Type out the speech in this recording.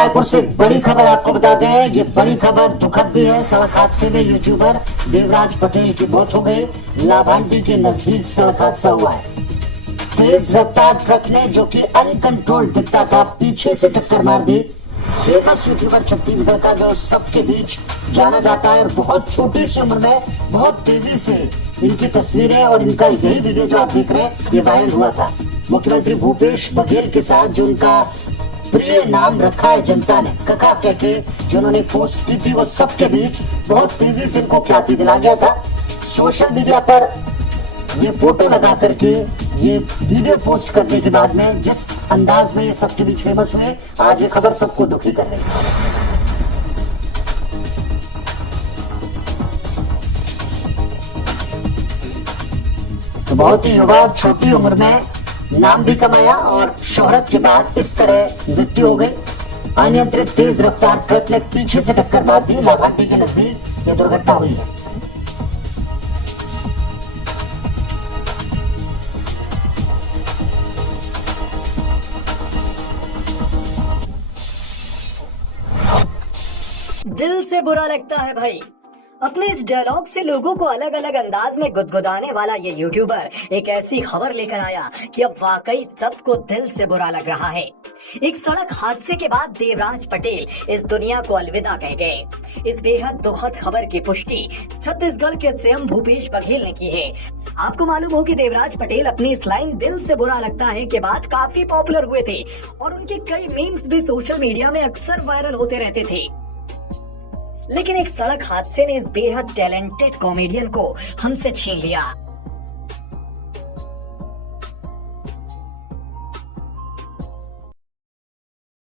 रायपुर से बड़ी खबर आपको बता दें, ये बड़ी खबर दुखद भी है। सड़क हादसे में यूट्यूबर देवराज पटेल की मौत हो गई। लाभांडी के नजदीक सड़क हादसा हुआ है। तेज रफ्तार ट्रक ने, जो कि अनकंट्रोल्ड दिखता था, पीछे से टक्कर मार दी। फेमस यूट्यूबर छत्तीसगढ़ का जो सबके बीच जाना जाता है और बहुत छोटी सी उम्र में बहुत तेजी से इनकी तस्वीरें और इनका यही वीडियो जो आप देख रहे हैं ये वायरल हुआ था। मुख्यमंत्री भूपेश बघेल के साथ जो उनका प्रिय नाम रखा है जनता ने, कका कह के जो उन्होंने पोस्ट की थी, वो सबके बीच बहुत तेजी से इनको ख्याति दिला गया था। सोशल मीडिया पर ये फोटो लगा करके, ये वीडियो पोस्ट करने के बाद में जिस अंदाज में ये सबके बीच फेमस हुए, आज ये खबर सबको दुखी कर रही है। तो बहुत ही युवा छोटी उम्र में नाम भी कमाया और शोहरत के बाद इस तरह मृत्यु हो गई। अनियंत्रित तेज रफ्तार ट्रक ने पीछे से टक्कर मार दी। लाभांडी के नजदीक ये दुर्घटना हुई है। दिल से बुरा लगता है भाई। अपने इस डायलॉग से लोगों को अलग अलग अंदाज में गुदगुदाने वाला ये यूट्यूबर एक ऐसी खबर लेकर आया कि अब वाकई सबको दिल से बुरा लग रहा है। एक सड़क हादसे के बाद देवराज पटेल इस दुनिया को अलविदा कह गए। इस बेहद दुखद खबर की पुष्टि छत्तीसगढ़ के सीएम भूपेश बघेल ने की है। आपको मालूम हो कि देवराज पटेल अपनी इस लाइन दिल से बुरा लगता है के बाद काफी पॉपुलर हुए थे और उनके कई मीम्स भी सोशल मीडिया में अक्सर वायरल होते रहते थे। लेकिन एक सड़क हादसे ने इस बेहद टैलेंटेड कॉमेडियन को हमसे छीन लिया।